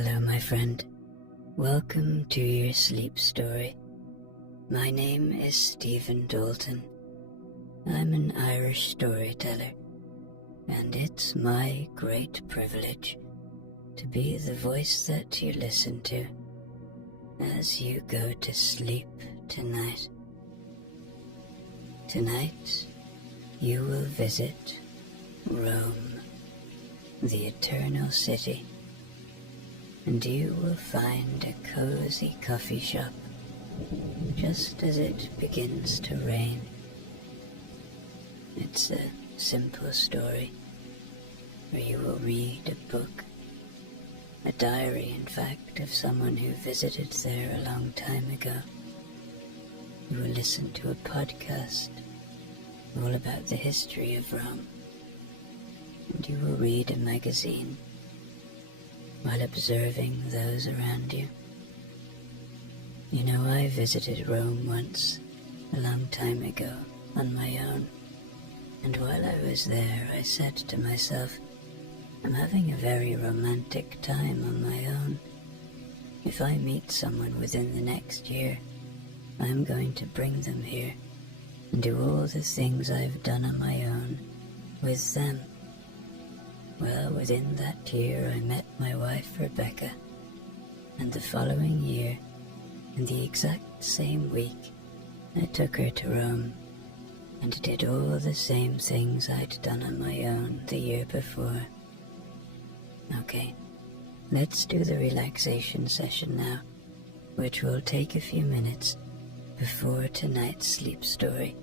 Hello, my friend. Welcome to your sleep story. My name is Stephen Dalton. I'm an Irish storyteller, and it's my great privilege to be the voice that you listen to as you go to sleep tonight. Tonight, you will visit Rome, the Eternal City, and you will find a cozy coffee shop just as it begins to rain. It's a simple story where you will read a book, a diary in fact of someone who visited there a long time ago. You will listen to a podcast all about the history of Rome, and you will read a magazine while observing those around you. You know, I visited Rome once, a long time ago, on my own, and while I was there I said to myself, I'm having a very romantic time on my own. If I meet someone within the next year, I'm going to bring them here and do all the things I've done on my own with them. Well, within that year I met my wife Rebecca, and the following year, in the exact same week, I took her to Rome and did all the same things I'd done on my own the year before. Okay, let's do the relaxation session now, which will take a few minutes before tonight's sleep story.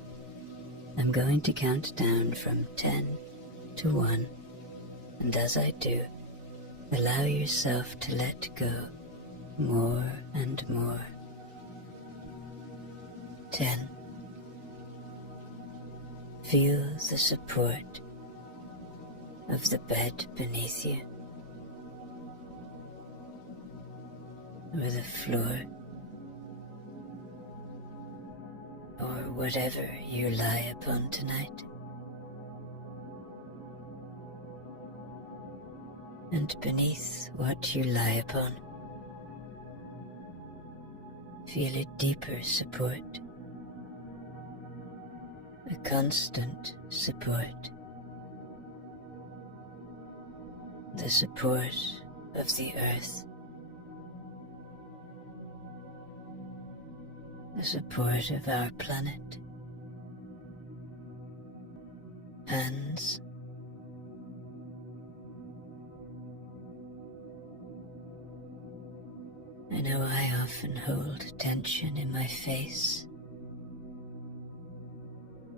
I'm going to count down from 10 to 1. And as I do, allow yourself to let go more and more. 10. Feel the support of the bed beneath you, or the floor, or whatever you lie upon tonight. And beneath what you lie upon, feel a deeper support, a constant support, the support of the earth, the support of our planet. Hands, I know I often hold tension in my face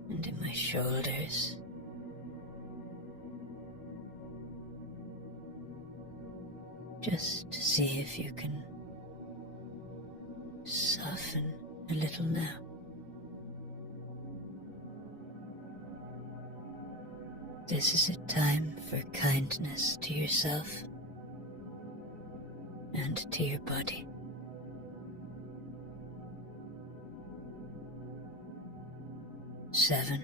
and in my shoulders. Just to see if you can soften a little now. This is a time for kindness to yourself and to your body. 7.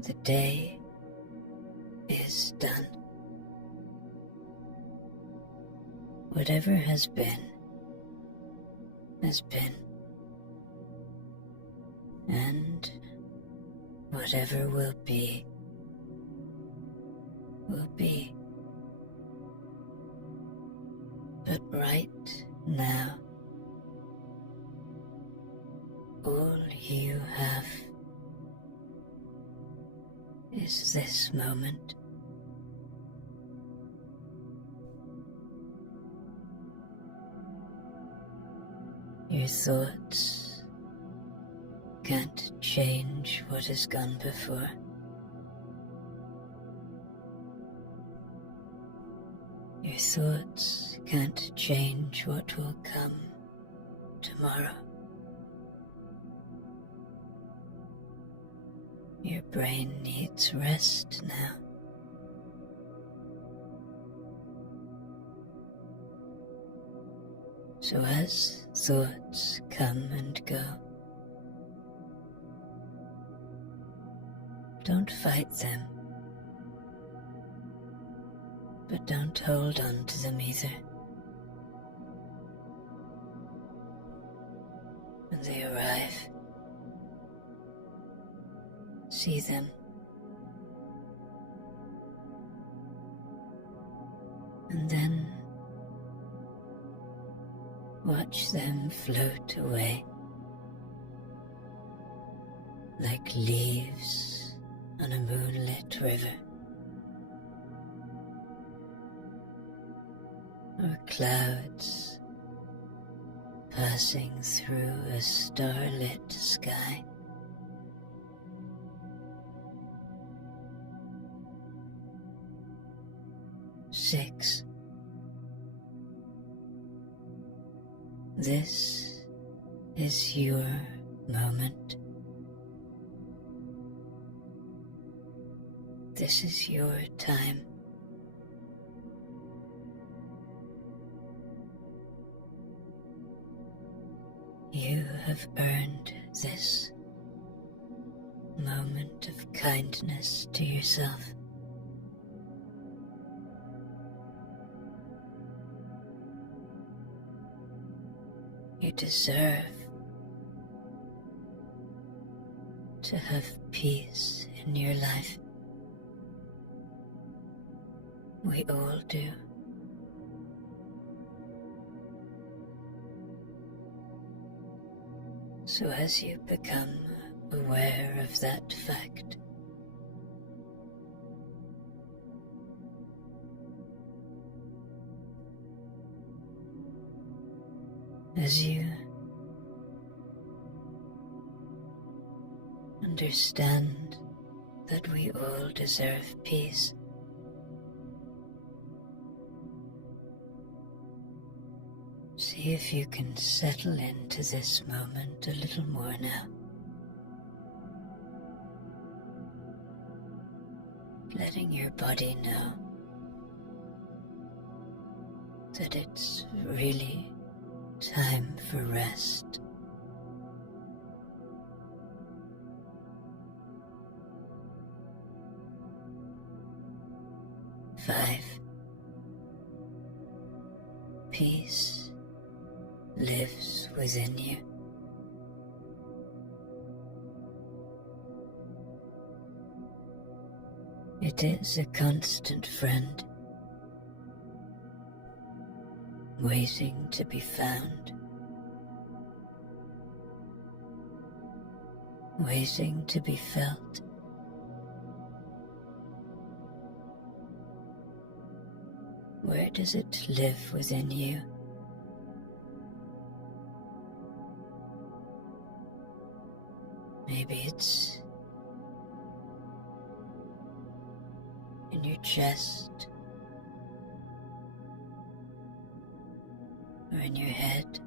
The day is done. Whatever has been, and whatever will be, will be. But right now, all you have is this moment. Your thoughts can't change what has gone before. Your thoughts can't change what will come tomorrow. Your brain needs rest now. So as thoughts come and go, don't fight them, but don't hold on to them either. When they arrive, see them. And then watch them float away like leaves on a moonlit river, or clouds passing through a starlit sky. Six. This is your moment. This is your time. You have earned this moment of kindness to yourself. You deserve to have peace in your life. We all do. So as you become aware of that fact, as you understand that we all deserve peace, see if you can settle into this moment a little more now. Letting your body know that it's really time for rest. Five. Peace lives within you. It is a constant friend, waiting to be found, waiting to be felt. Where does it live within you? Maybe it's in your chest, or in your head,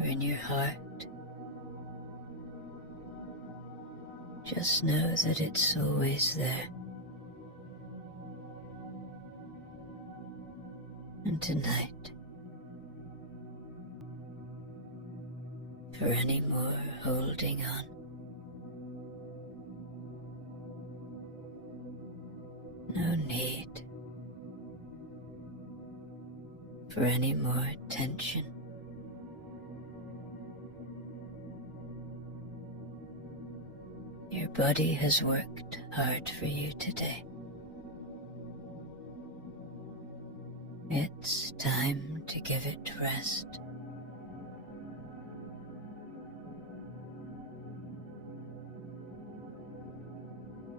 or in your heart. Just know that it's always there. And tonight, for any more holding on, no need for any more tension. Your body has worked hard for you today. It's time to give it rest.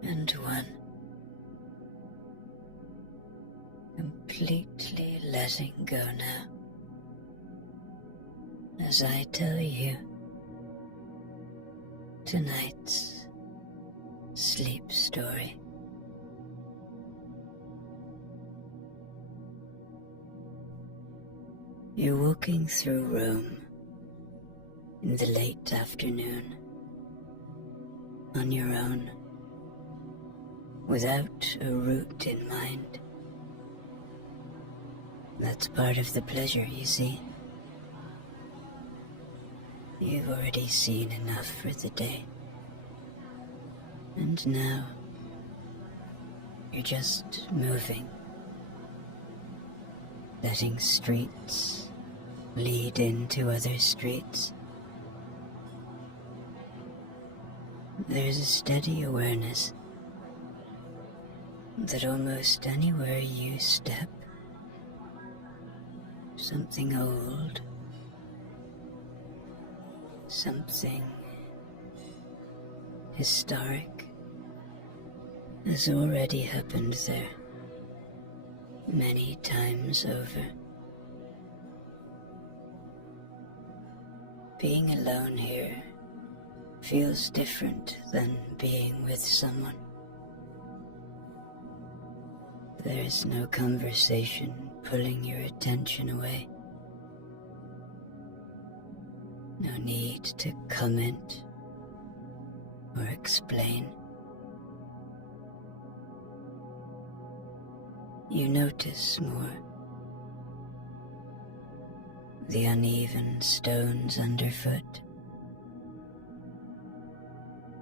And one. Completely letting go now. As I tell you tonight's sleep story. You're walking through Rome in the late afternoon, on your own, without a route in mind. That's part of the pleasure, you see. You've already seen enough for the day. And now, You're just moving, letting streets lead into other streets. There's a steady awareness that almost anywhere you step, something old, something historic has already happened there, many times over. Being alone here feels different than being with someone. There's no conversation pulling your attention away. No need to comment or explain. You notice more. The uneven stones underfoot.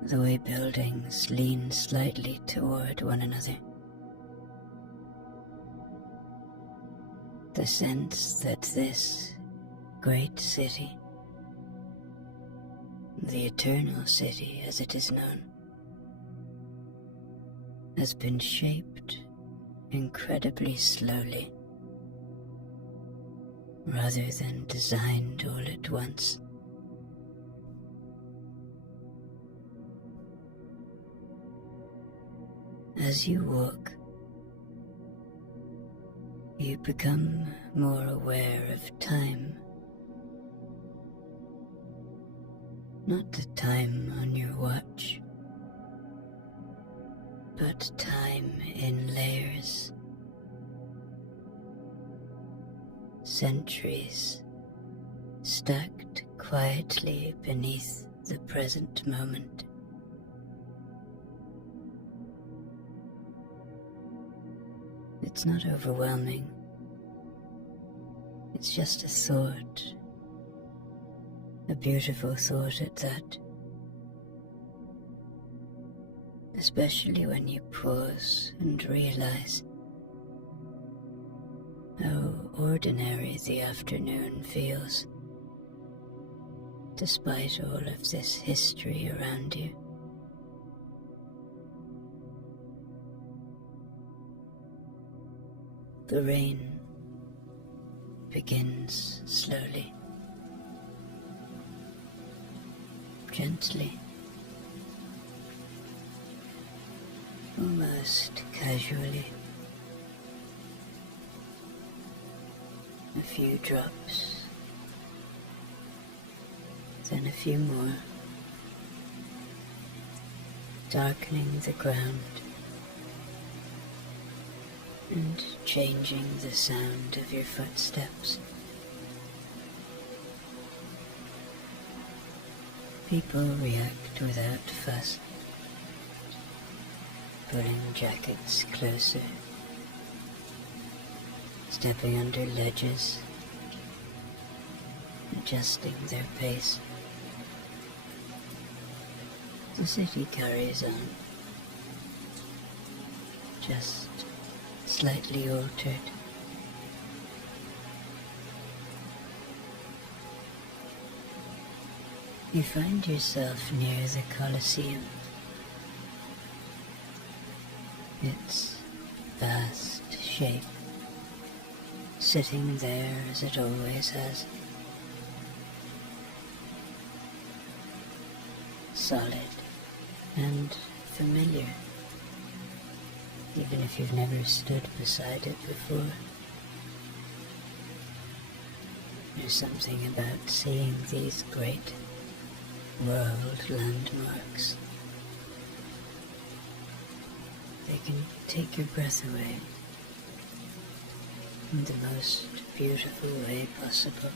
The way buildings lean slightly toward one another. The sense that this great city, the eternal city as it is known, has been shaped incredibly slowly, rather than designed all at once. As you walk, you become more aware of time. Not the time on your watch, but time in layers. Centuries stacked quietly beneath the present moment. It's not overwhelming. It's just a thought, a beautiful thought at that. Especially when you pause and realize how ordinary the afternoon feels, despite all of this history around you. The rain begins slowly, gently, almost casually. A few drops, then a few more, darkening the ground and changing the sound of your footsteps. People react without fuss, pulling jackets closer, stepping under ledges, adjusting their pace. The city carries on, just slightly altered. You find yourself near the Colosseum. Its vast shape, sitting there as it always has. Solid and familiar, even if you've never stood beside it before. There's something about seeing these great world landmarks. They can take your breath away in the most beautiful way possible.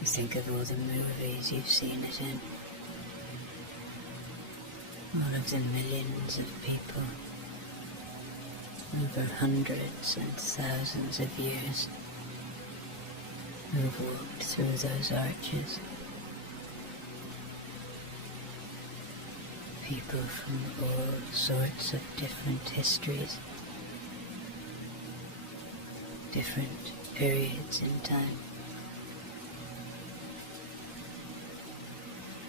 You think of all the movies you've seen it in, all of the millions of people, over hundreds and thousands of years, who've walked through those arches. people from all sorts of different histories, different periods in time.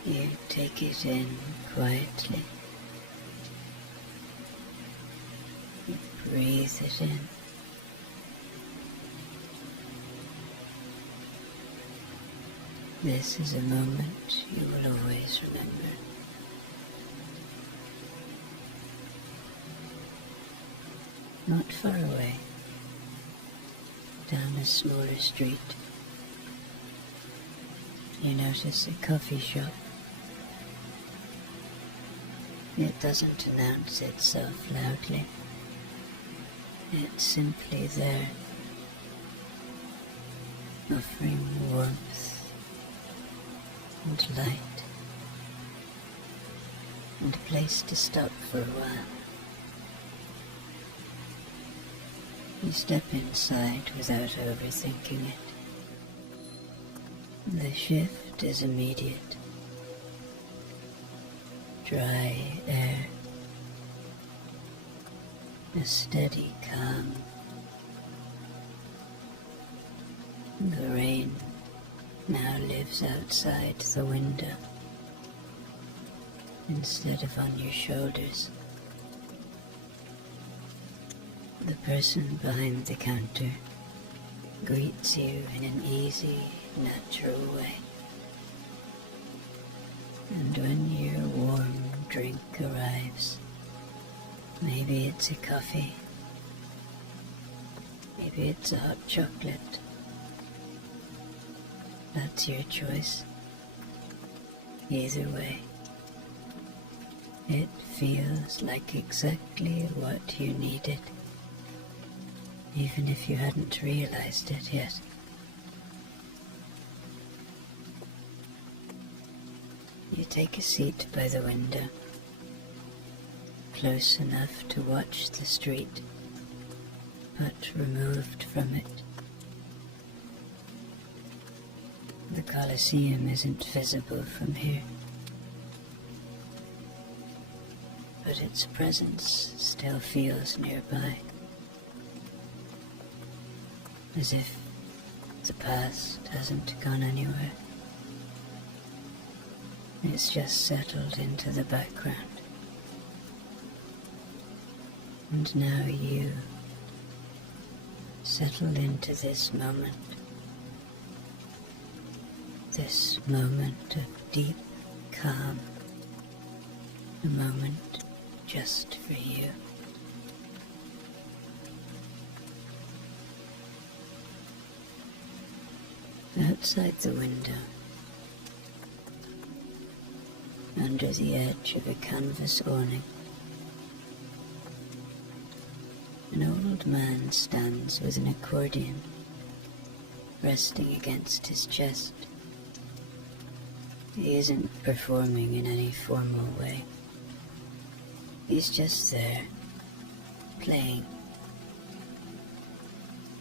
You take it in quietly. You breathe it in. This is a moment you will always remember. Not far away, down a smaller street, you notice a coffee shop. It doesn't announce itself loudly. It's simply there, offering warmth and light, and a place to stop for a while. You step inside without overthinking it. The shift is immediate. Dry air, a steady calm. The rain now lives outside the window instead of on your shoulders. The person behind the counter greets you in an easy, natural way. And when your warm drink arrives, maybe it's a coffee, maybe it's a hot chocolate, that's your choice. Either way, it feels like exactly what you needed, even if you hadn't realized it yet. You take a seat by the window, close enough to watch the street, but removed from it. The Colosseum isn't visible from here, but its presence still feels nearby, as if the past hasn't gone anywhere. It's just settled into the background. And now you settle into this moment of deep calm, a moment just for you. Outside the window, under the edge of a canvas awning, an old man stands with an accordion resting against his chest. He isn't performing in any formal way. He's just there, playing,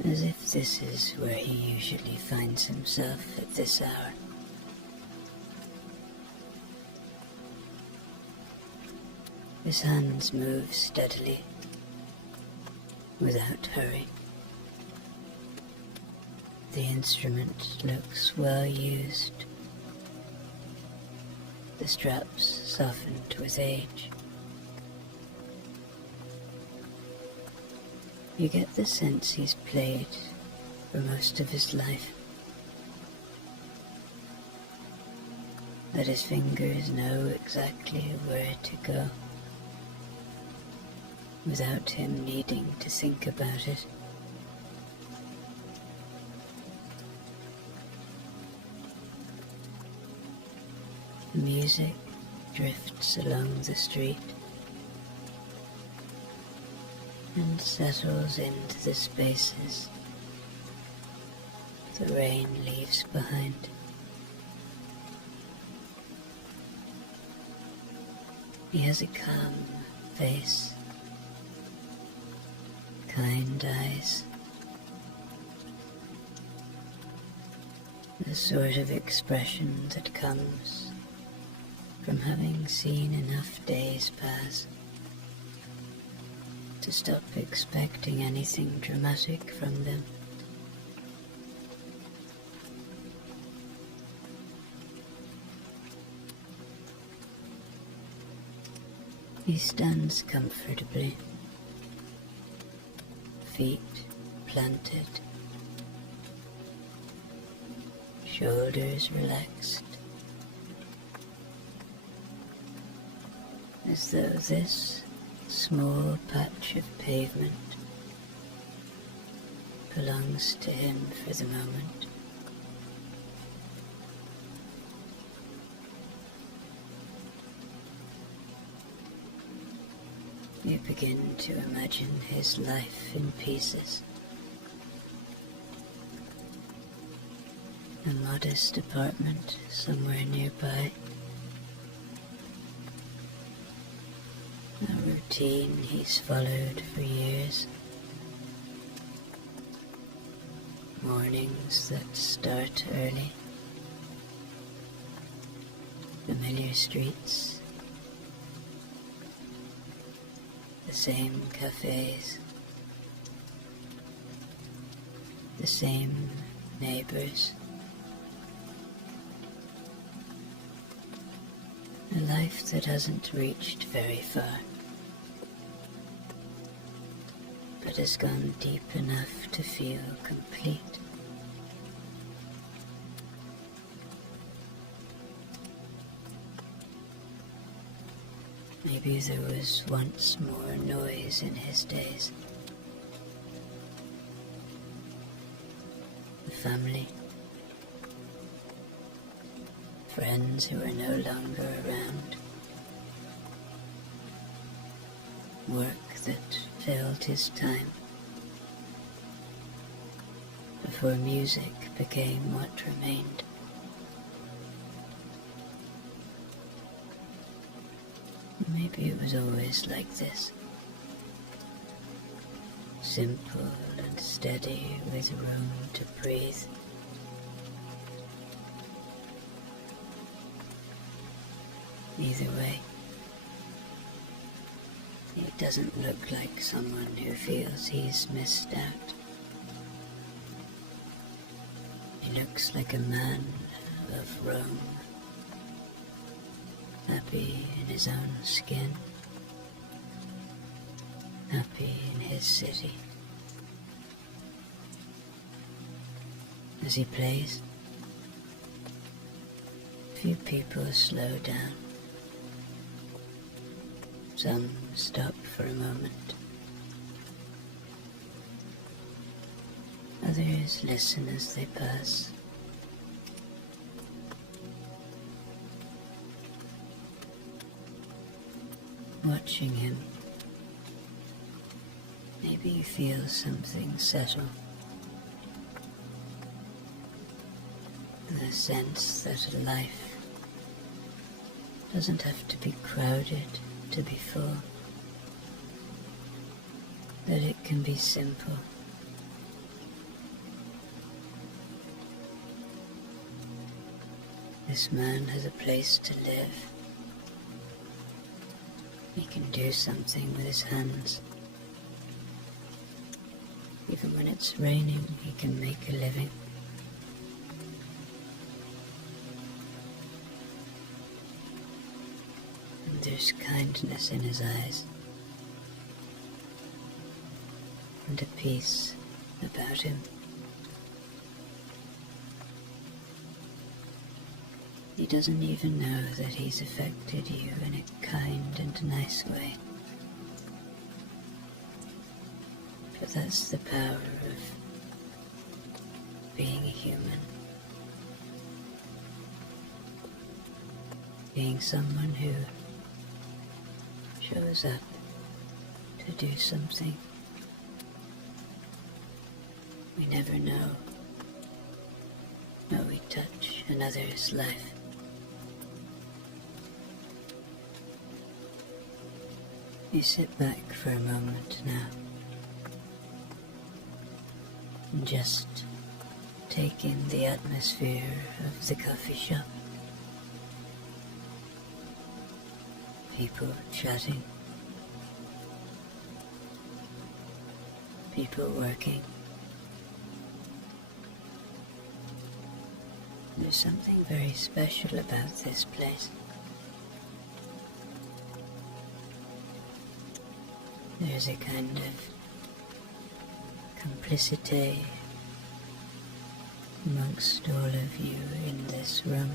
as if this is where he usually finds himself at this hour. His hands move steadily, without hurry. The instrument looks well used, the straps softened with age. You get the sense he's played for most of his life, that his fingers know exactly where to go, without him needing to think about it. The music drifts along the street and settles into the spaces the rain leaves behind. He has a calm face, kind eyes, the sort of expression that comes from having seen enough days pass to stop expecting anything dramatic from them. He stands comfortably, feet planted, shoulders relaxed, as though this small patch of pavement belongs to him for the moment. You begin to imagine his life in pieces. A modest apartment somewhere nearby. A routine he's followed for years. Mornings that start early. Familiar streets. The same cafes, the same neighbors, a life that hasn't reached very far, but has gone deep enough to feel complete. Maybe there was once more noise in his days. The family, friends who are no longer around, work that filled his time, before music became what remained. Maybe it was always like this, simple and steady with room to breathe. Either way, he doesn't look like someone who feels he's missed out. He looks like a man of Rome, happy in his own skin, happy in his city. As he plays, few people slow down. Some stop for a moment. Others listen as they pass. Watching him, maybe you feel something settle. The sense that a life doesn't have to be crowded to be full. That it can be simple. This man has a place to live. He can do something with his hands. Even when it's raining, he can make a living. And there's kindness in his eyes, and a peace about him. He doesn't even know that he's affected you in a kind and nice way. But that's the power of being a human. Being someone who shows up to do something. We never know how we touch another's life. You sit back for a moment now and just take in the atmosphere of the coffee shop. People chatting. People working. There's something very special about this place. There's a kind of complicity amongst all of you in this room.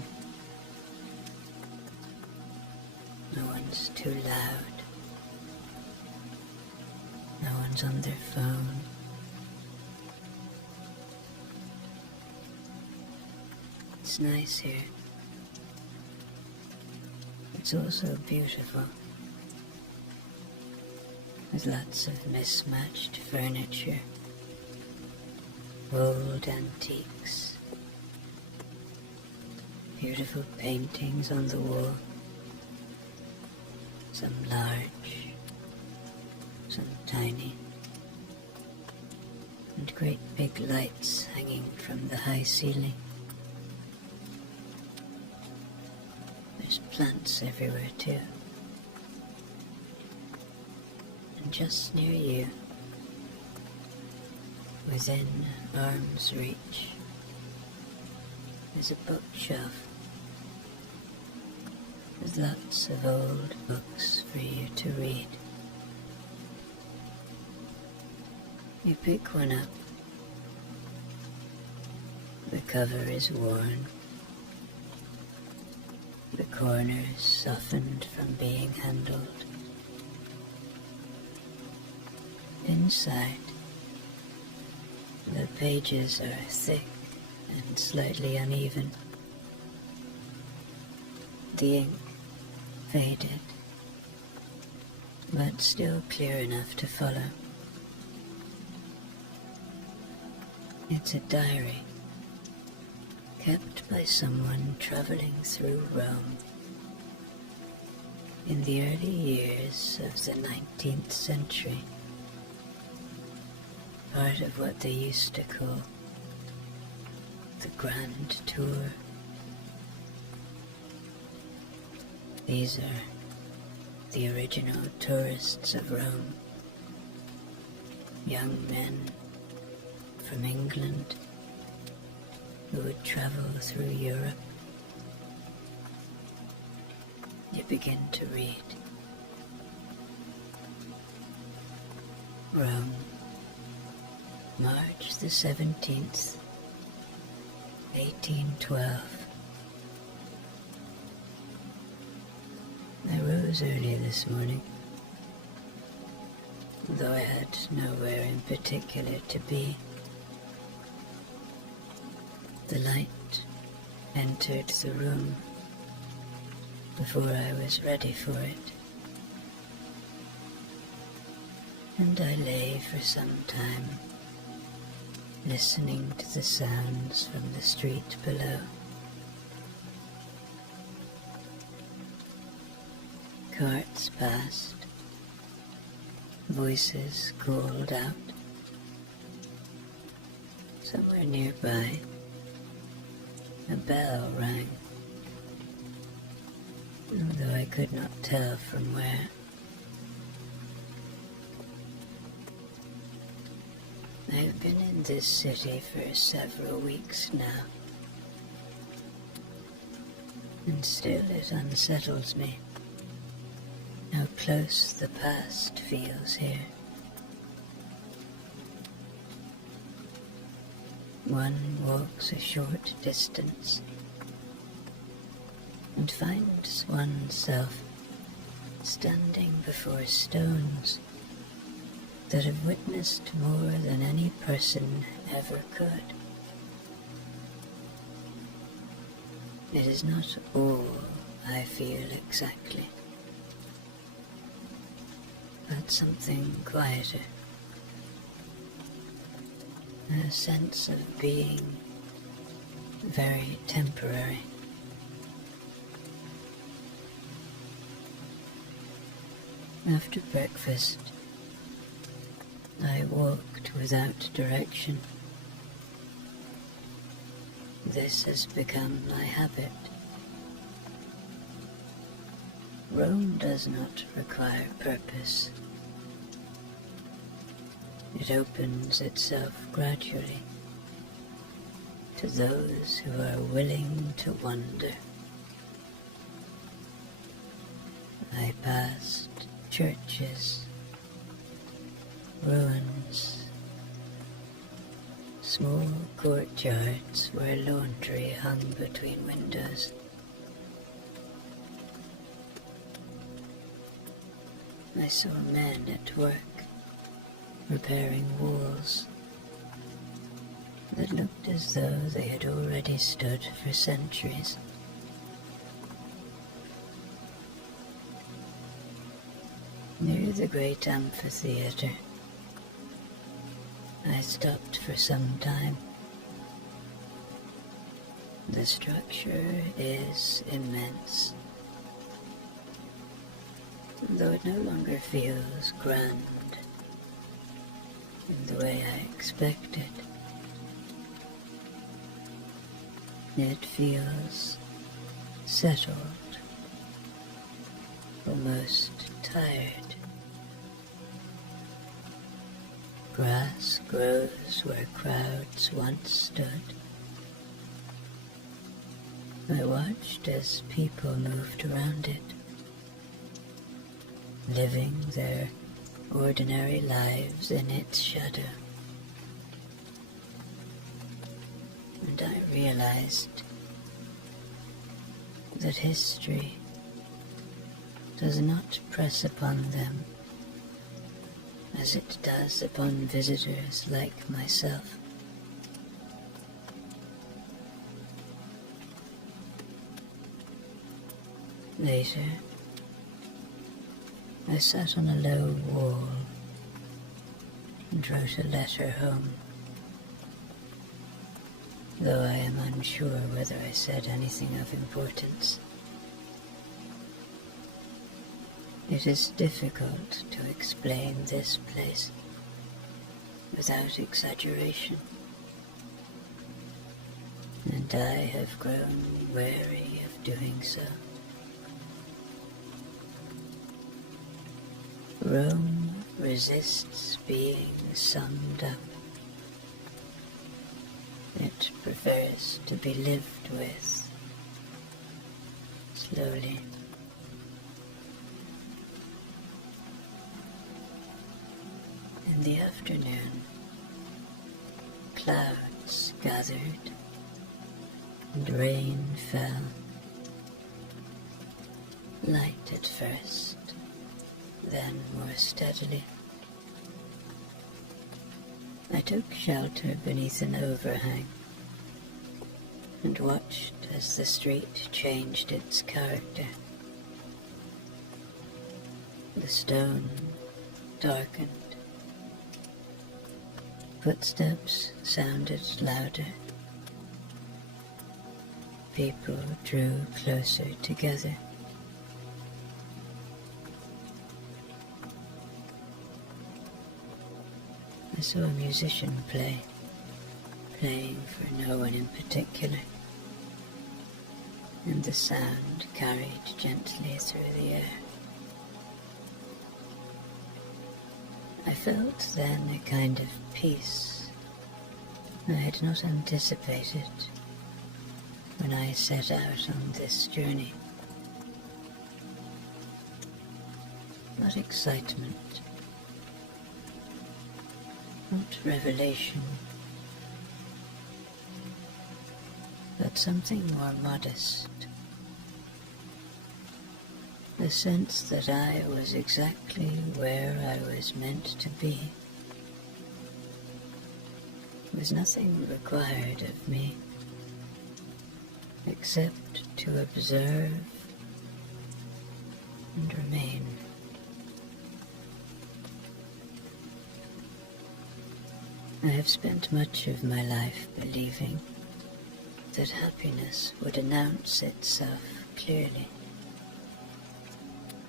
No one's too loud. No one's on their phone. It's nice here. It's also beautiful, with lots of mismatched furniture, old antiques, beautiful paintings on the wall, some large, some tiny, and great big lights hanging from the high ceiling. There's plants everywhere too. And just near you, within arm's reach, is a bookshelf with lots of old books for you to read. You pick one up. The cover is worn. The corners softened from being handled. Inside, the pages are thick and slightly uneven. The ink faded, but still clear enough to follow. It's a diary, kept by someone traveling through Rome in the early years of the 19th century, part of what they used to call the Grand Tour. These are the original tourists of Rome, young men from England who would travel through Europe. You begin to read. Rome, March the 17th, 1812. I rose early this morning, though I had nowhere in particular to be. The light entered the room before I was ready for it, and I lay for some time, listening to the sounds from the street below. Carts passed, voices called out. Somewhere nearby, a bell rang, though I could not tell from where. I have been in this city for several weeks now, and still it unsettles me how close the past feels here. One walks a short distance and finds oneself standing before stones that have witnessed more than any person ever could. It is not all I feel exactly, but something quieter. A sense of being very temporary. After breakfast, I walked without direction. This has become my habit. Rome does not require purpose. It opens itself gradually to those who are willing to wander. I passed churches, ruins, small courtyards where laundry hung between windows. I saw men at work, repairing walls that looked as though they had already stood for centuries. Near the great amphitheater, I stopped for some time. The structure is immense, though it no longer feels grand in the way I expected. It feels settled, almost tired. Grass grows where crowds once stood. I watched as people moved around it, living their ordinary lives in its shadow. And I realized that history does not press upon them as it does upon visitors like myself. Later, I sat on a low wall and wrote a letter home, though I am unsure whether I said anything of importance. It is difficult to explain this place without exaggeration, and I have grown wary of doing so. Rome resists being summed up. It prefers to be lived with, slowly. In the afternoon, clouds gathered and rain fell, light at first, then more steadily. I took shelter beneath an overhang and watched as the street changed its character. The stone darkened. Footsteps sounded louder. People drew closer together. I saw a musician playing for no one in particular, and the sound carried gently through the air. I felt then a kind of peace I had not anticipated when I set out on this journey. Not excitement, not revelation, but something more modest. The sense that I was exactly where I was meant to be. There was nothing required of me except to observe and remain. I have spent much of my life believing that happiness would announce itself clearly,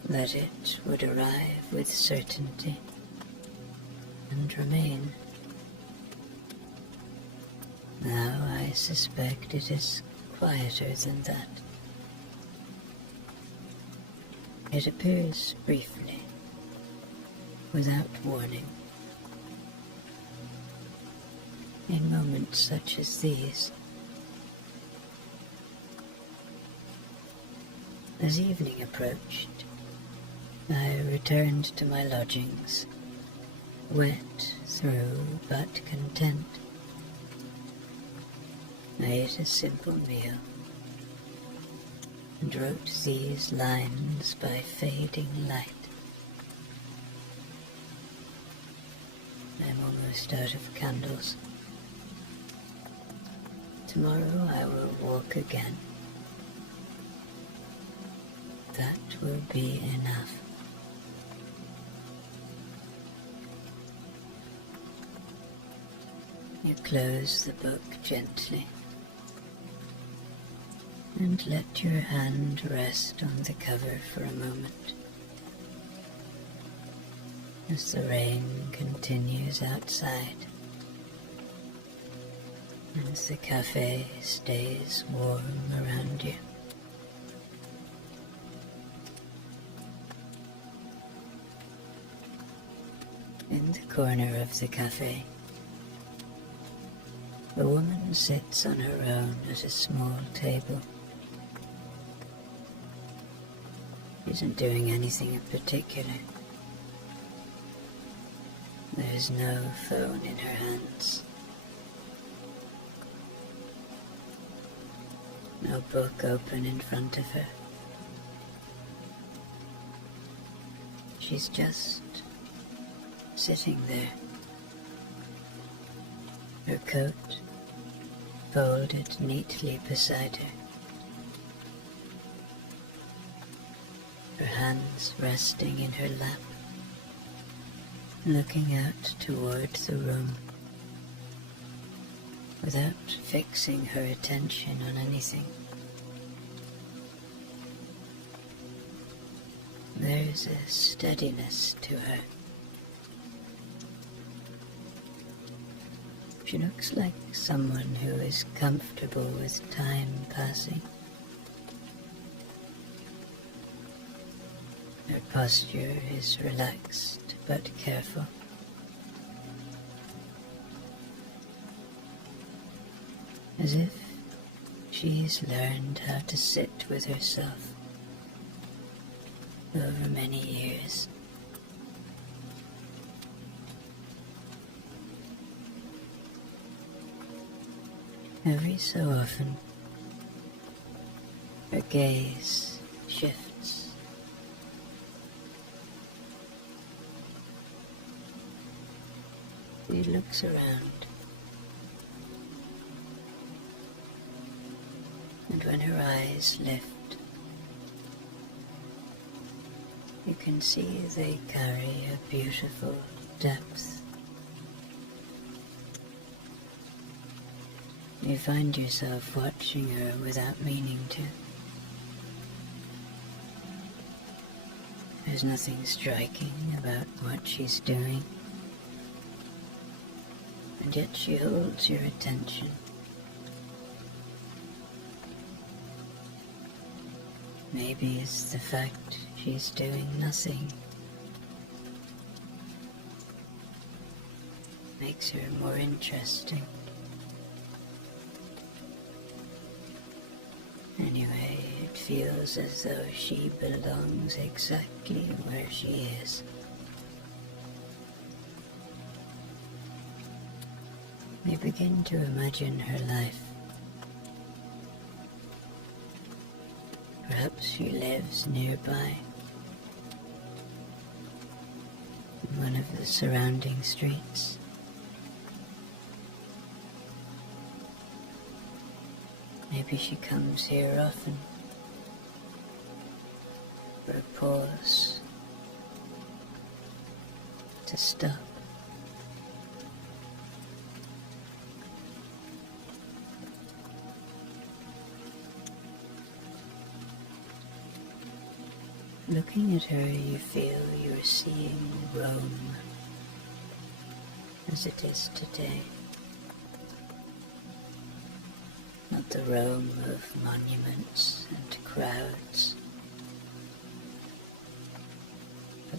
that it would arrive with certainty and remain. Now I suspect it is quieter than that. It appears briefly, without warning. In moments such as these, as evening approached, I returned to my lodgings, wet through but content. I ate a simple meal and wrote these lines by fading light. I'm almost out of candles. Tomorrow I will walk again. That will be enough. You close the book gently and let your hand rest on the cover for a moment as the rain continues outside and as the cafe stays warm around you. In the corner of the cafe, a woman sits on her own at a small table. She isn't doing anything in particular. There is no phone in her hands. No book open in front of her. She's just sitting there. Her coat folded neatly beside her. Her hands resting in her lap, looking out toward the room, without fixing her attention on anything. There's a steadiness to her. She looks like someone who is comfortable with time passing. Her posture is relaxed but careful. As if she's learned how to sit with herself over many years. Every so often, her gaze shifts. She looks around, and when her eyes lift, you can see they carry a beautiful depth. You find yourself watching her without meaning to. There's nothing striking about what she's doing, and yet she holds your attention. Maybe it's the fact she's doing nothing makes her more interesting. Anyway, it feels as though she belongs exactly where she is. You begin to imagine her life. Perhaps she lives nearby, in one of the surrounding streets. Maybe she comes here often for a pause, to stop. Looking at her, you feel you're seeing Rome as it is today. Not the Rome of monuments and crowds,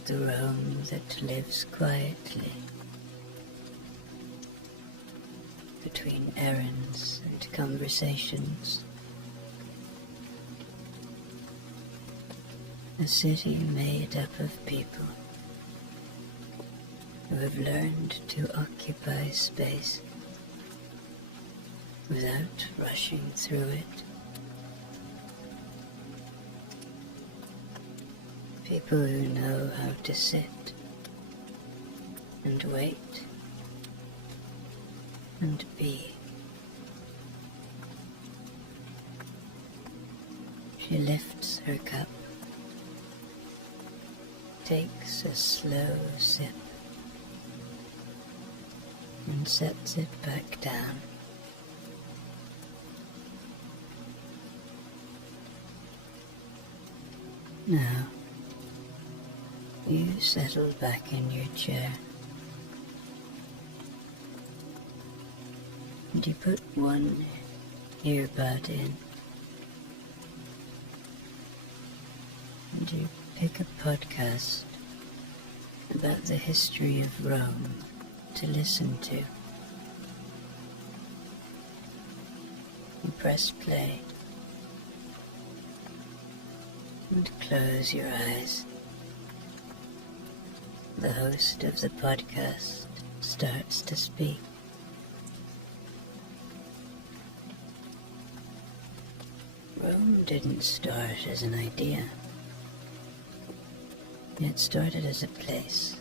the Rome that lives quietly between errands and conversations. A city made up of people who have learned to occupy space without rushing through it. People who know how to sit and wait and be. She lifts her cup, takes a slow sip, and sets it back down. Now, you settle back in your chair, and you put one earbud in, and you pick a podcast about the history of Rome to listen to. You press play and close your eyes. The host of the podcast starts to speak. Rome didn't start as an idea. It started as a place.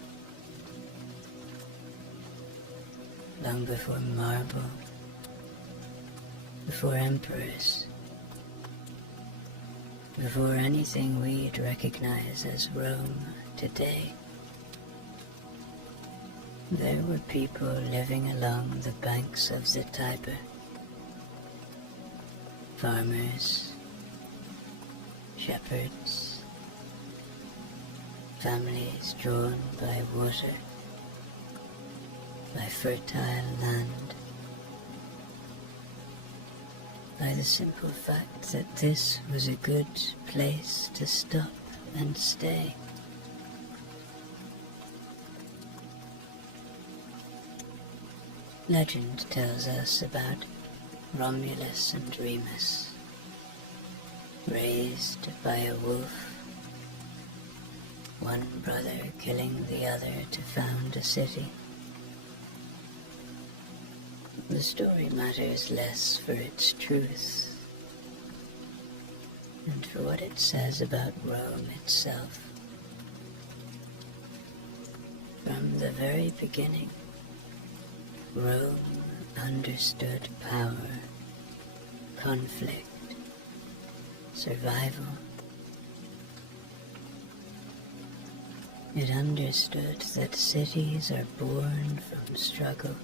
Long before marble, before emperors, before anything we'd recognize as Rome today. There were people living along the banks of the Tiber. Farmers, shepherds, families drawn by water, by fertile land, by the simple fact that this was a good place to stop and stay. Legend tells us about Romulus and Remus, raised by a wolf, one brother killing the other to found a city. The story matters less for its truth and for what it says about Rome itself. From the very beginning, Rome understood power, conflict, survival. It understood that cities are born from struggle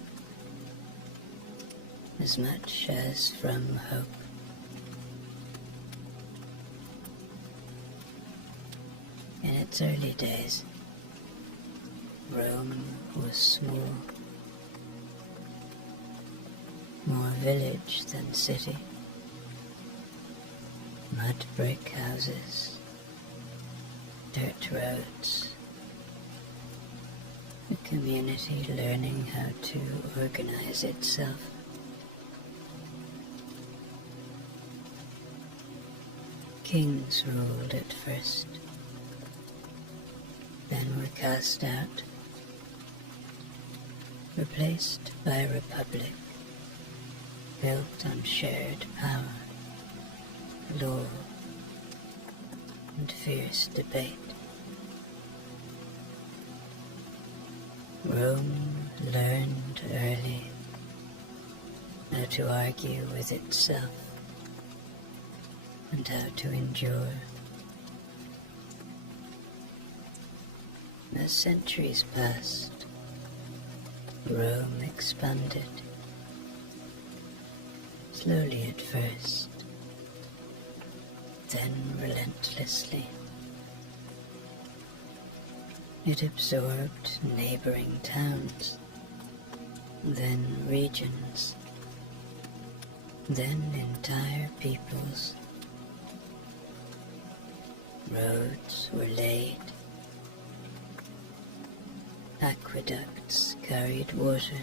as much as from hope. In its early days, Rome was small, more village than city. Mud brick houses, dirt roads, a community learning how to organize itself. Kings ruled at first, then were cast out, replaced by a republic built on shared power, law, and fierce debate. Rome learned early how to argue with itself and how to endure. As centuries passed, Rome expanded, slowly at first, then relentlessly. It absorbed neighboring towns, then regions, then entire peoples. Roads were laid, Aqueducts carried water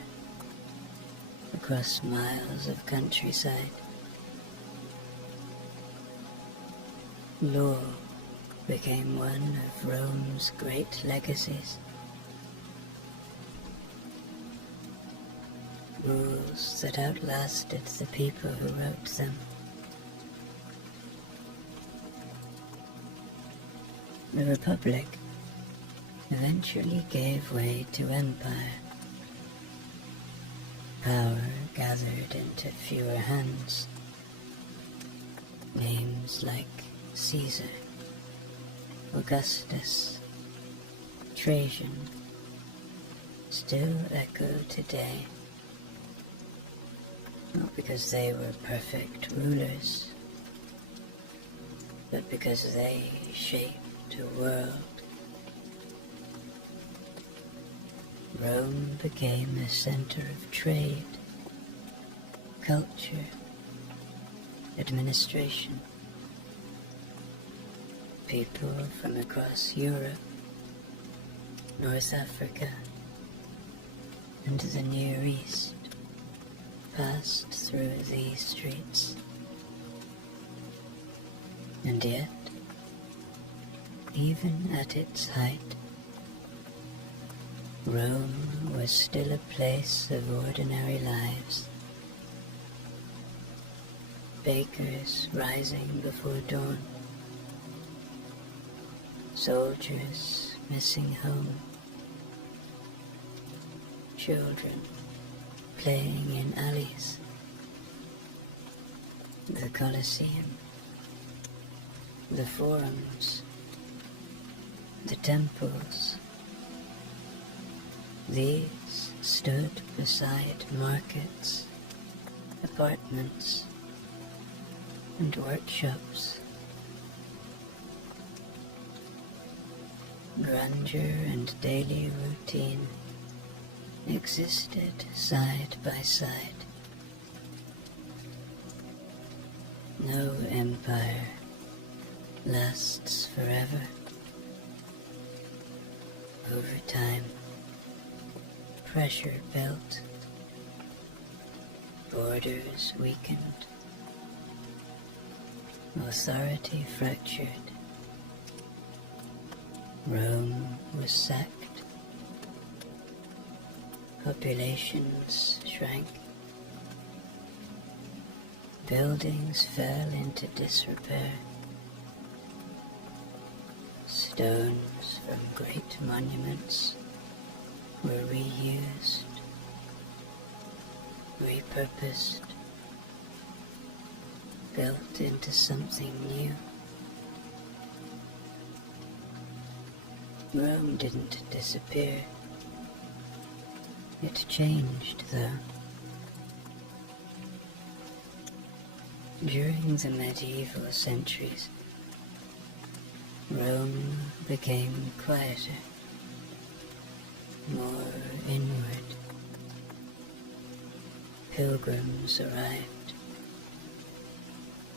across miles of countryside. Law became one of Rome's great legacies. Rules that outlasted the people who wrote them. The Republic eventually gave way to empire. Power gathered into fewer hands. Names like Caesar, Augustus, Trajan still echo today. Not because they were perfect rulers, but because they shaped a world. Rome became a center of trade, culture, administration. People from across Europe, North Africa, and the Near East passed through these streets. And yet, even at its height, Rome was still a place of ordinary lives. Bakers rising before dawn, soldiers missing home, children playing in alleys, the Colosseum, the forums, the temples. These stood beside markets, apartments, and workshops. Grandeur and daily routine existed side by side. No empire lasts forever. Over time, pressure built, borders weakened, authority fractured. Rome was sacked. Populations shrank. Buildings fell into disrepair. Stones from great monuments were reused, repurposed, built into something new. Rome didn't disappear. It changed, though. During the medieval centuries, Rome became quieter, more inward. Pilgrims arrived.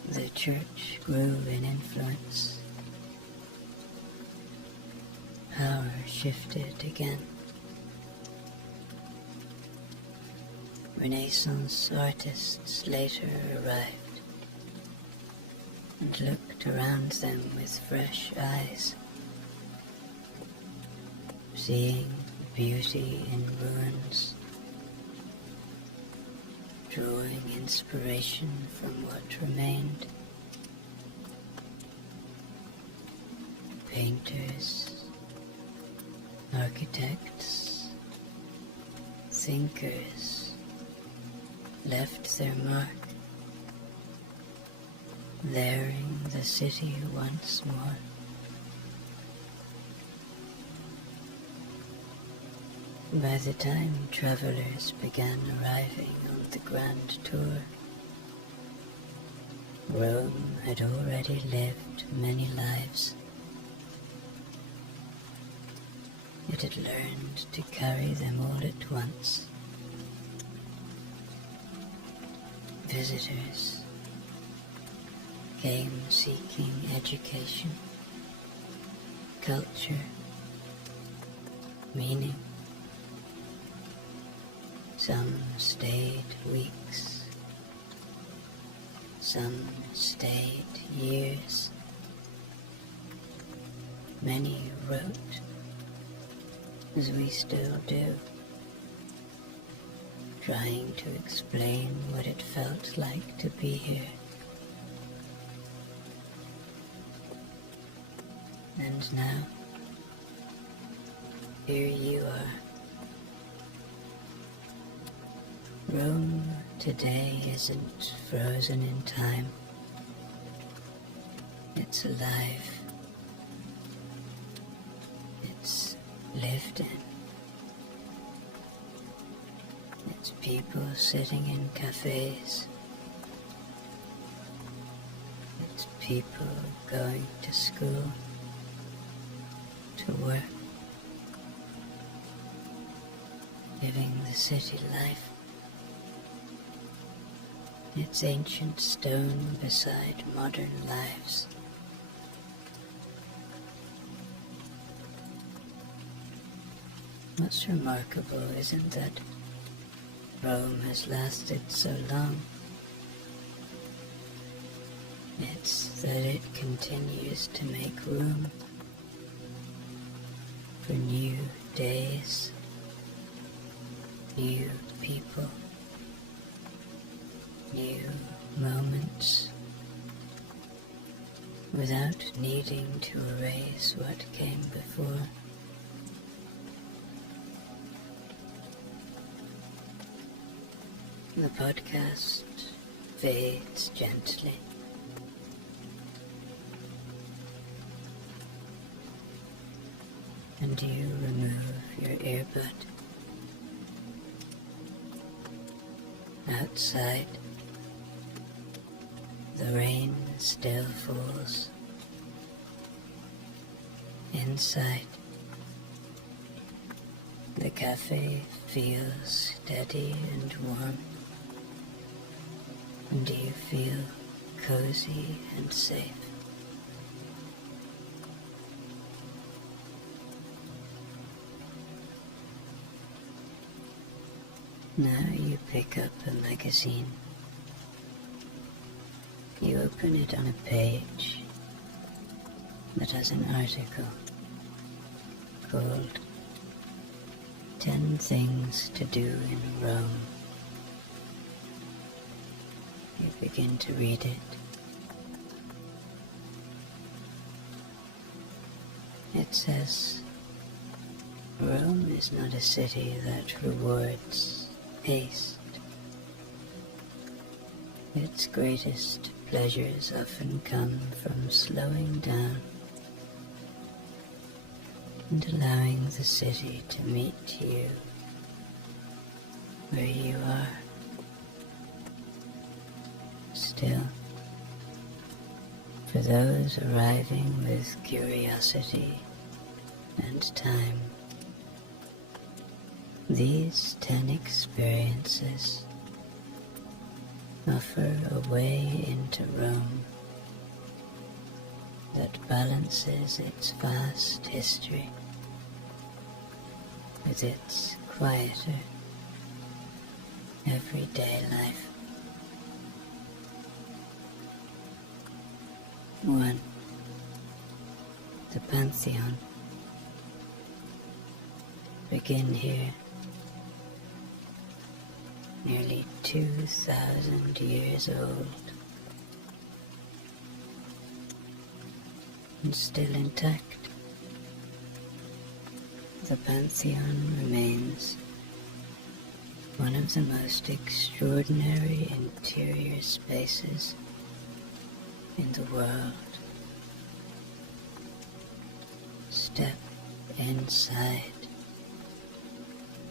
The church grew in influence. Power shifted again. Renaissance artists later arrived and looked around them with fresh eyes, seeing beauty in ruins, drawing inspiration from what remained. Painters, architects, thinkers left their mark, layering the city once more. By the time travelers began arriving on the Grand Tour, Rome had already lived many lives. It had learned to carry them all at once. Visitors came seeking education, culture, meaning, Some stayed weeks, some stayed years. Many wrote, as we still do, trying to explain what it felt like to be here. And now, here you are. Rome today isn't frozen in time. It's alive. It's lived in. It's people sitting in cafes. It's people going to school, to work, living the city life. It's ancient stone beside modern lives. What's remarkable isn't that Rome has lasted so long. It's that it continues to make room for new days, new people, new moments, without needing to erase what came before. The podcast fades gently. And you remove your earbud. Outside, the rain still falls. Inside, the cafe feels steady and warm, and you feel cozy and safe. Now you pick up a magazine. You open it on a page that has an article called 10 Things to Do in Rome. You begin to read it. It says, Rome is not a city that rewards haste. Its greatest pleasures often come from slowing down and allowing the city to meet you where you are. Still, for those arriving with curiosity and time, these 10 experiences offer a way into Rome that balances its vast history with its quieter, everyday life. 1. The Pantheon. Begin here. Nearly 2,000 years old, and still intact. The Pantheon remains one of the most extraordinary interior spaces in the world. Step inside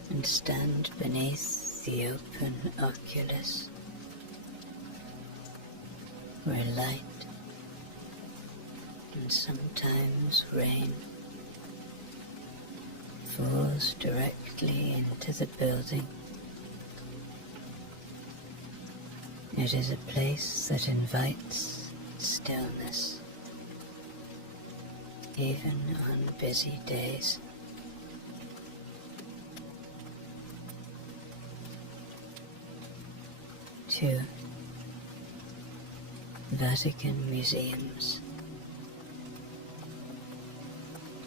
and stand beneath the open oculus, where light and sometimes rain falls directly into the building. It is a place that invites stillness, even on busy days. 2. Vatican Museums.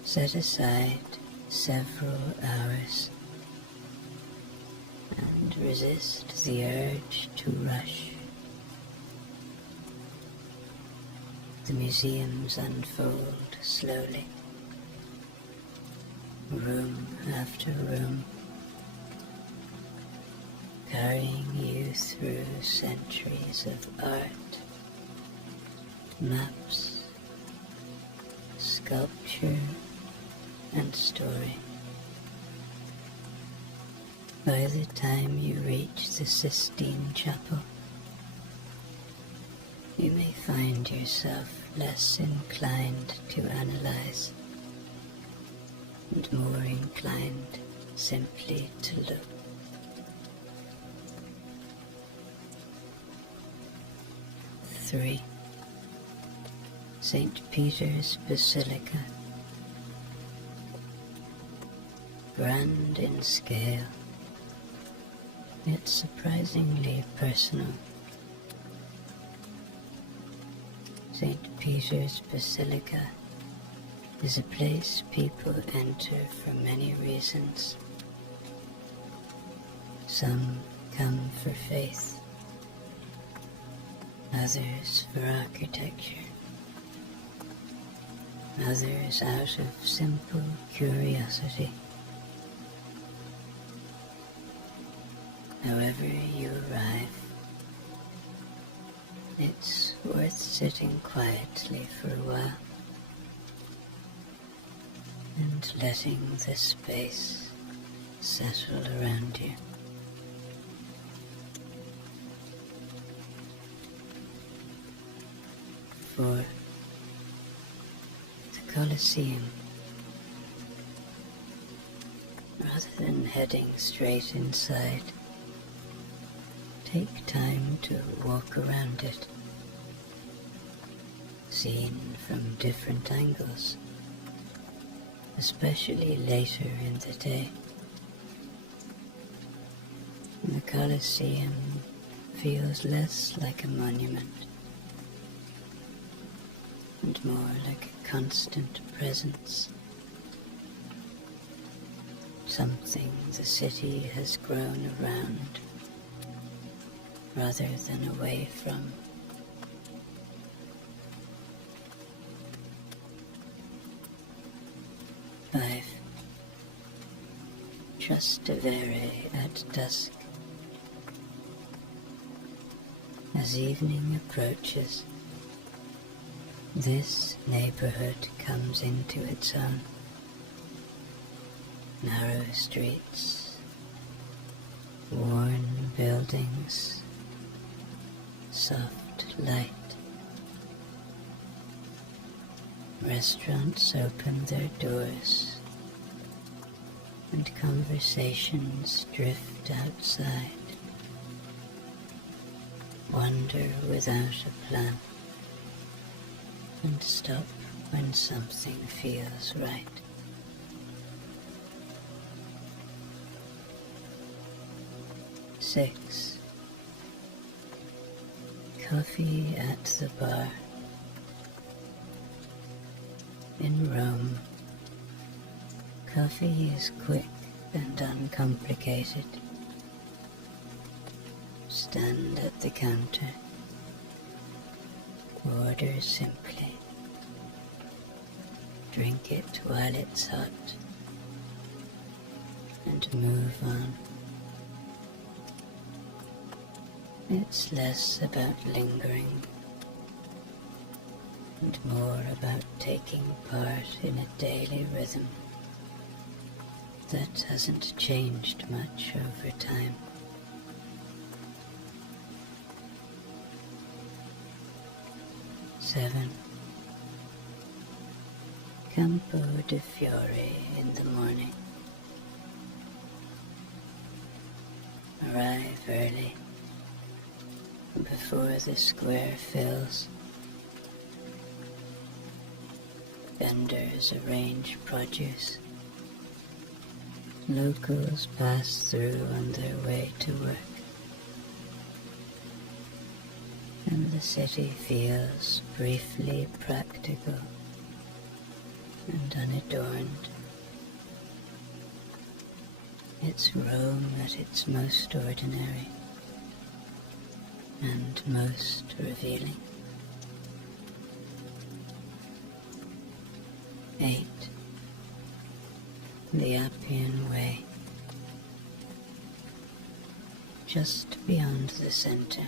Set aside several hours and resist the urge to rush. The museums unfold slowly, room after room, carrying you through centuries of art, maps, sculpture, and story. By the time you reach the Sistine Chapel, you may find yourself less inclined to analyze and more inclined simply to look. Three. St. Peter's Basilica. Grand in scale, yet surprisingly personal. St. Peter's Basilica is a place people enter for many reasons. Some come for faith, others for architecture, others out of simple curiosity. However you arrive, it's worth sitting quietly for a while and letting the space settle around you. 4. The Colosseum. Rather than heading straight inside, take time to walk around it, seen from different angles, especially later in the day. The Colosseum feels less like a monument and more like a constant presence, something the city has grown around rather than away from. Five. Trastevere at dusk. As evening approaches, this neighborhood comes into its own. Narrow streets, worn buildings, soft light. Restaurants open their doors, and conversations drift outside, wander without a plan, and stop when something feels right. Six. Coffee at the bar. In Rome, coffee is quick and uncomplicated. Stand at the counter, order simply, drink it while it's hot, and move on. It's less about lingering and more about taking part in a daily rhythm that hasn't changed much over time. Seven. Campo de Fiore in the morning. Arrive early, before the square fills. Vendors arrange produce. Locals pass through on their way to work. and the city feels briefly practical and unadorned. It's Rome at its most ordinary and most revealing. 8. The Appian Way. Just beyond the center,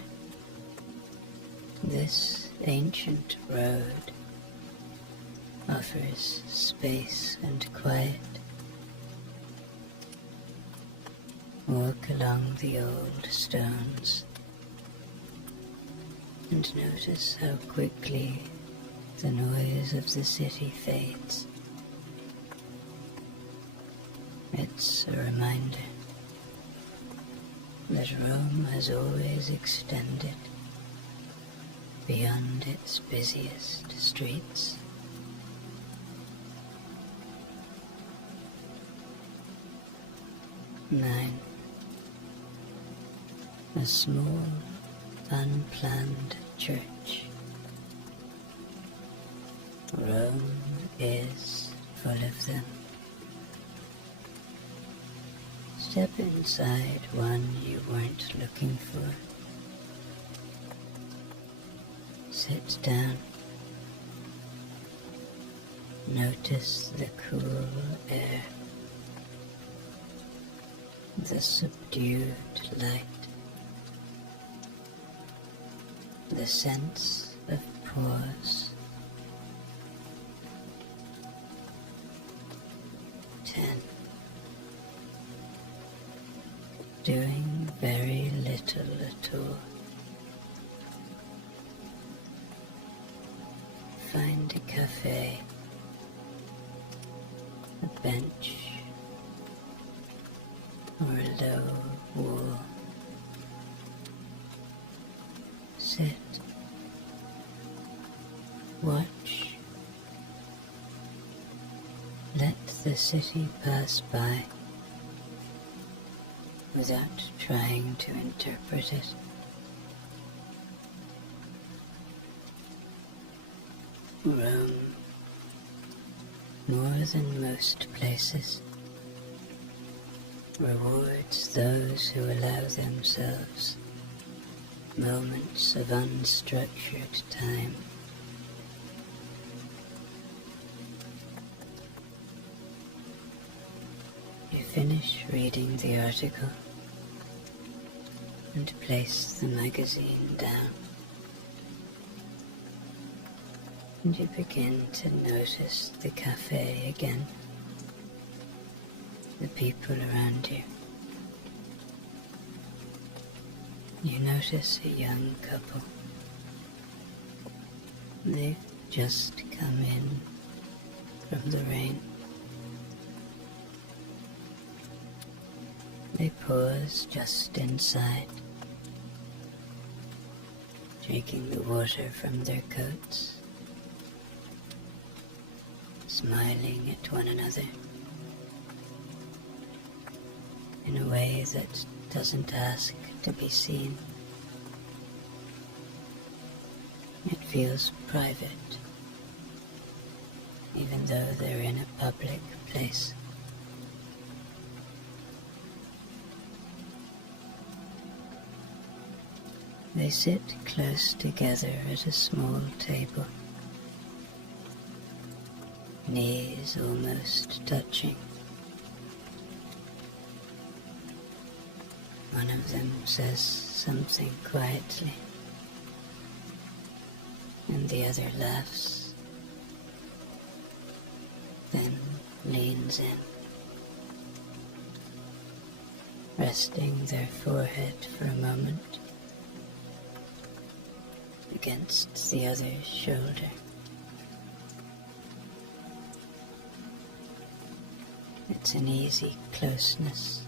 this ancient road offers space and quiet. Walk along the old stones and notice how quickly the noise of the city fades. It's a reminder that Rome has always extended beyond its busiest streets. Nine. A small, unplanned church. Rome is full of them. Step inside one you weren't looking for. Sit down. Notice the cool air, the subdued light, the sense of pause. 10. Doing very little at all. Find a cafe, a bench, or a low wall. Sit. Watch. Let the city pass by without trying to interpret it. Rome, more than most places, rewards those who allow themselves moments of unstructured time. You finish reading the article and place the magazine down, and you begin to notice the cafe again, the people around you. You notice a young couple. They've just come in from the rain. They pause just inside, drinking the water from their coats, smiling at one another in a way that doesn't ask to be seen. It feels private, even though they're in a public place. They sit close together at a small table, knees almost touching. One of them says something quietly, and the other laughs, then leans in, resting their forehead for a moment against the other's shoulder. It's an easy closeness,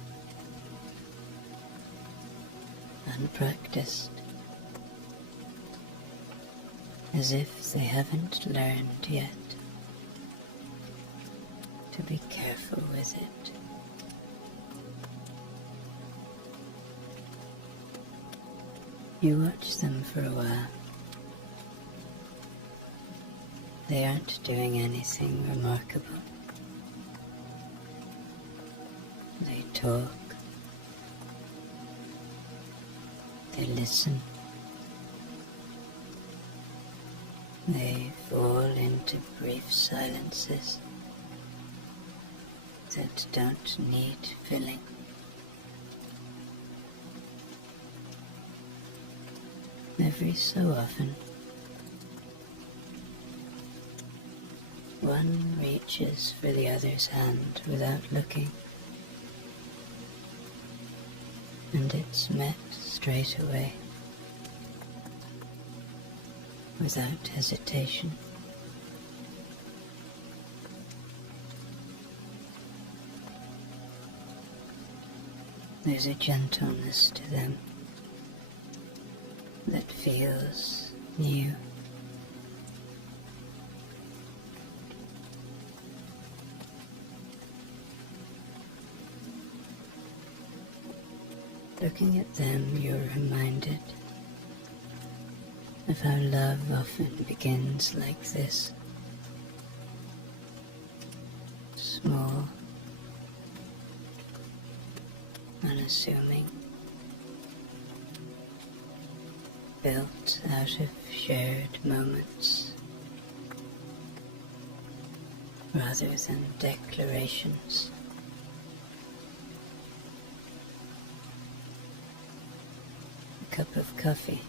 unpracticed, as if they haven't learned yet to be careful with it. You watch them for a while, They aren't doing anything remarkable. They talk. They listen. They fall into brief silences that don't need filling. Every so often, one reaches for the other's hand without looking, and it's met straight away, without hesitation. There's a gentleness to them that feels new. Looking at them, you're reminded of how love often begins like this. Small, unassuming, built out of shared moments rather than declarations. A cup of coffee,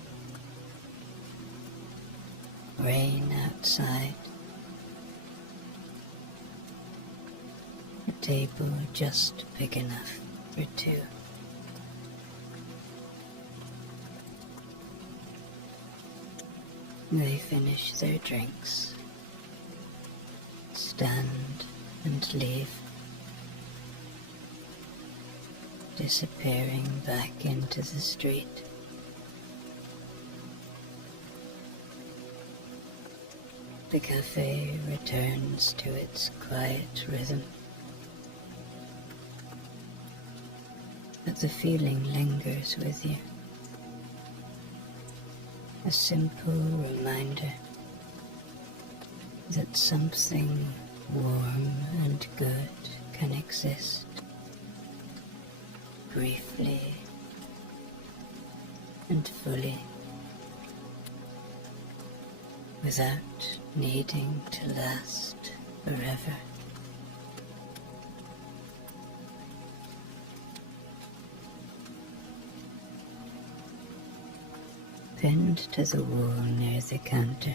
rain outside, a table just big enough for two. They finish their drinks, stand and leave, disappearing back into the street. The cafe returns to its quiet rhythm, but the feeling lingers with you. A simple reminder that something warm and good can exist briefly and fully, without needing to last forever. Pinned to the wall near the counter,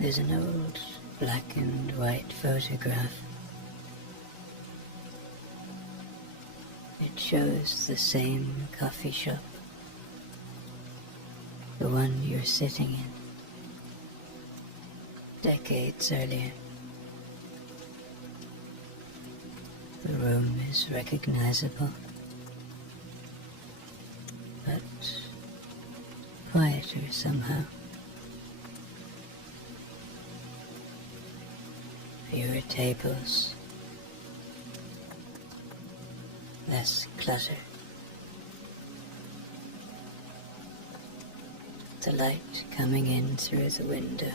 there's an old black and white photograph. It shows the same coffee shop, the one you're sitting in, decades earlier. The room is recognizable, but quieter somehow. Fewer tables, less clutter. The light coming in through the window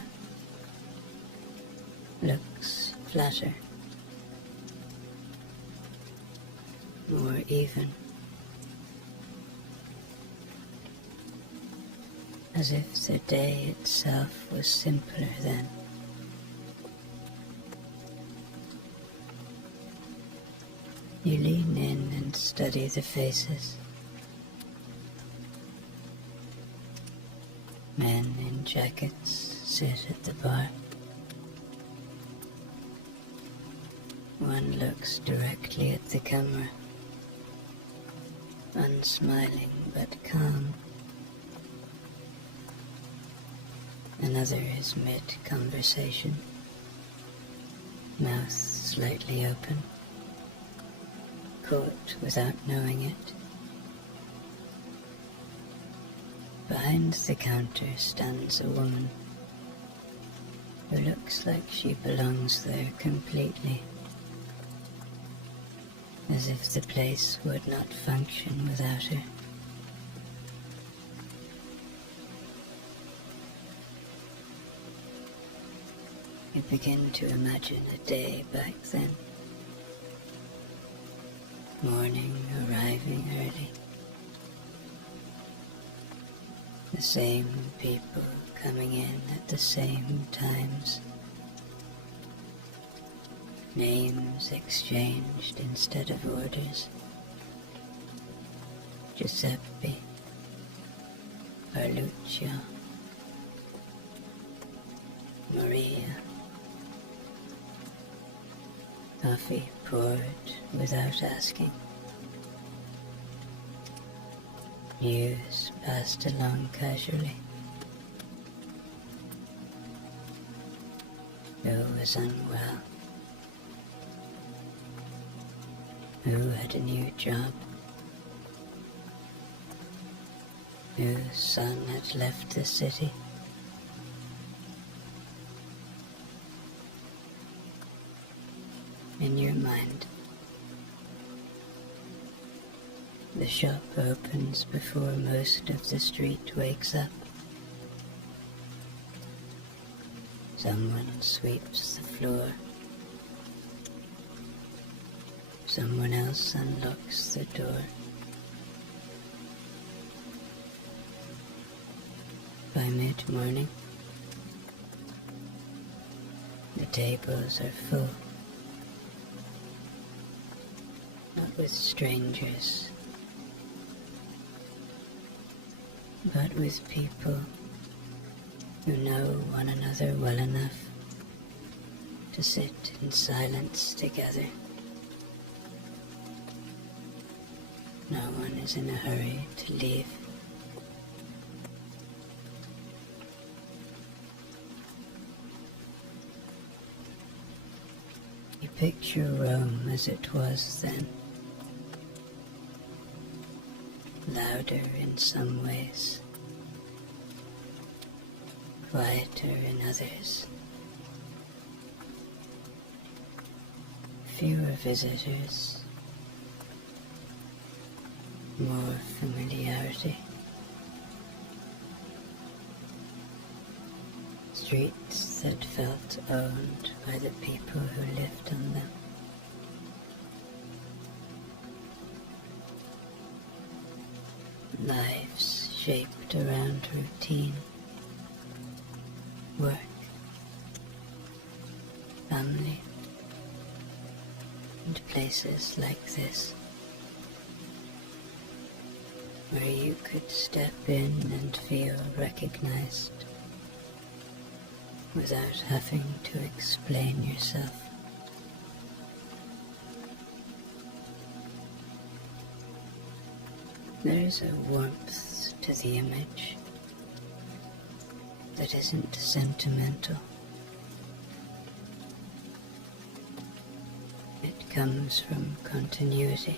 looks flatter, more even, as if the day itself was simpler then. You lean in and study the faces. Men in jackets sit at the bar. One looks directly at the camera, unsmiling but calm. Another is mid-conversation, mouth slightly open, caught without knowing it. Behind the counter stands a woman who looks like she belongs there completely, as if the place would not function without her. You begin to imagine a day back then. Morning arriving early. The same people coming in at the same times. Names exchanged instead of orders. Giuseppe, Carluccio, Maria. Coffee poured without asking. News passed along casually. Who was unwell? Who had a new job? Whose son had left the city? In your mind, the shop opens before most of the street wakes up. Someone sweeps the floor. Someone else unlocks the door. By mid-morning, the tables are full. Not with strangers, but with people who know one another well enough to sit in silence together. No one is in a hurry to leave. You picture Rome as it was then. Louder in some ways, quieter in others. Fewer visitors, more familiarity. Streets that felt owned by the people who lived on them. Lives shaped around routine, work, family, and places like this, where you could step in and feel recognized without having to explain yourself. There's a warmth to the image that isn't sentimental. It comes from continuity,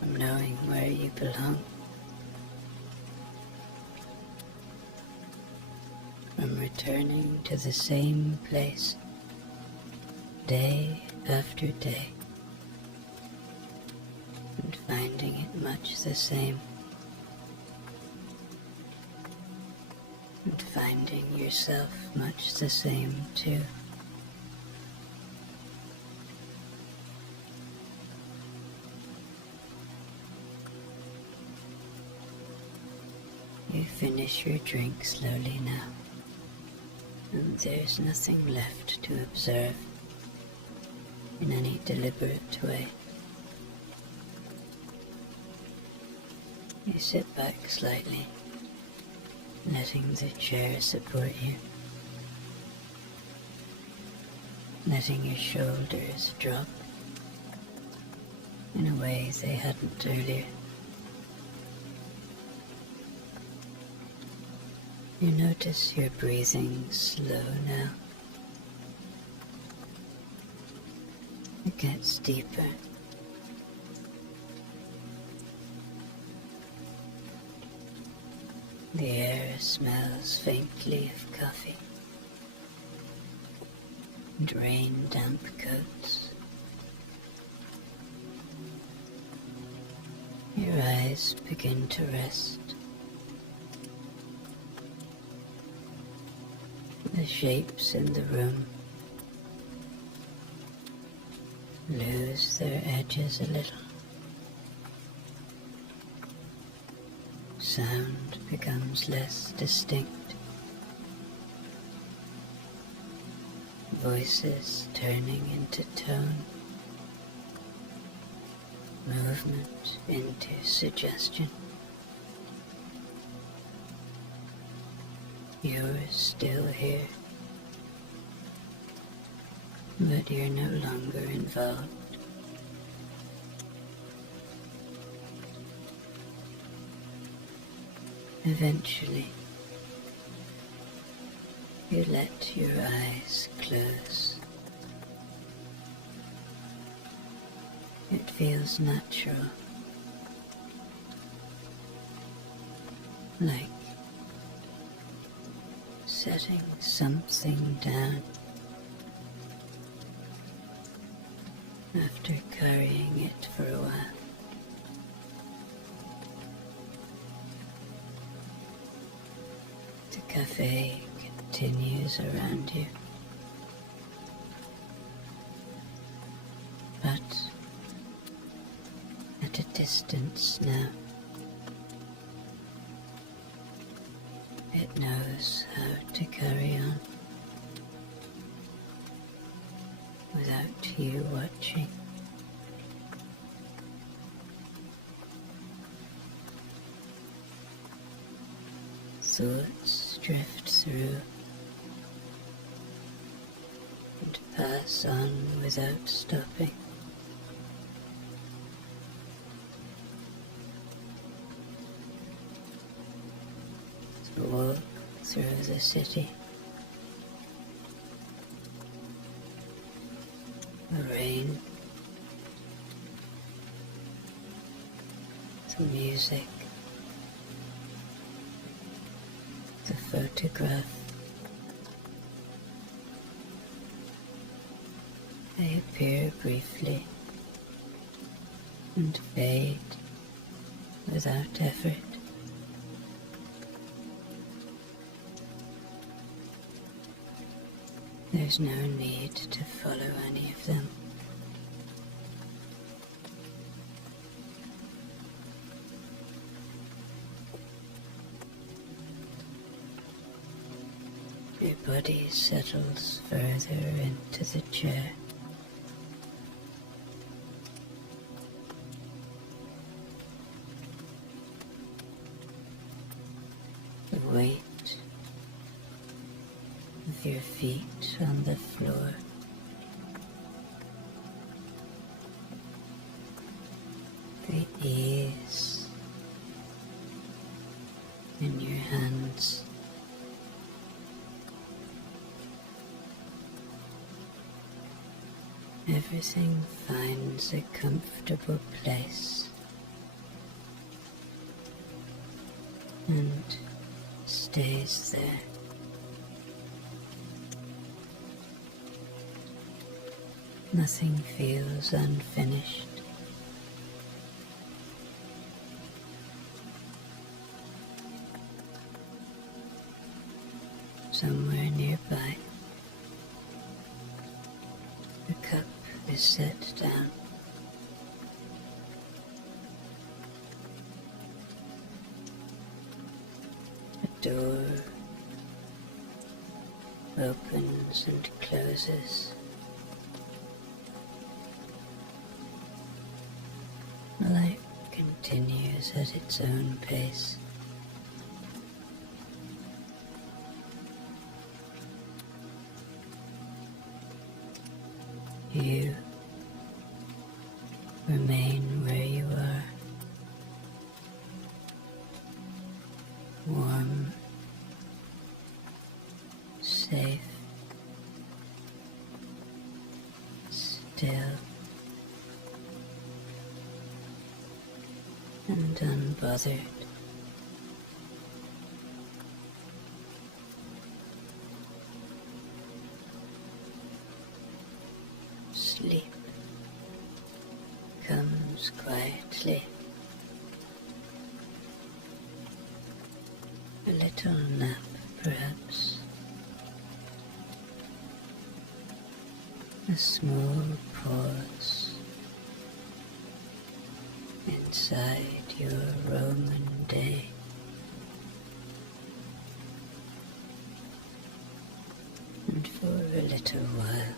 from knowing where you belong, from returning to the same place day after day, and finding it much the same, and finding yourself much the same too. You finish your drink slowly now, and there's nothing left to observe in any deliberate way. You sit back slightly, letting the chair support you, letting your shoulders drop in a way they hadn't earlier. You notice your breathing slow now. It gets deeper. The air smells faintly of coffee and rain-damp coats. Your eyes begin to rest. shapes in the room lose their edges a little. Sound becomes less distinct. Voices turning into tone. Movement into suggestion. You're still here, but you're no longer involved. Eventually, you let your eyes close. It feels natural, like setting something down after carrying it for a while. The cafe continues around you, but at a distance now. It knows how to carry on without you watching. Thoughts drift through and pass on without stopping. Walk through the city. The rain, the music, the photograph. They appear briefly and fade without effort. There's no need to follow any of them. Your body settles further into the chair. The weight of your feet on the floor. The ease in your hands. Everything finds a comfortable place and stays there. Nothing feels unfinished. Somewhere nearby, the cup is set down. The door opens and closes. Life continues at its own pace. You remain where you are, warm, safe, still, and unbothered. Sleep comes quietly. A little nap, perhaps, a small pause inside your Roman day. And for a little while,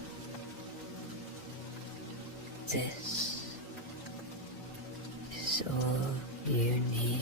this is all you need.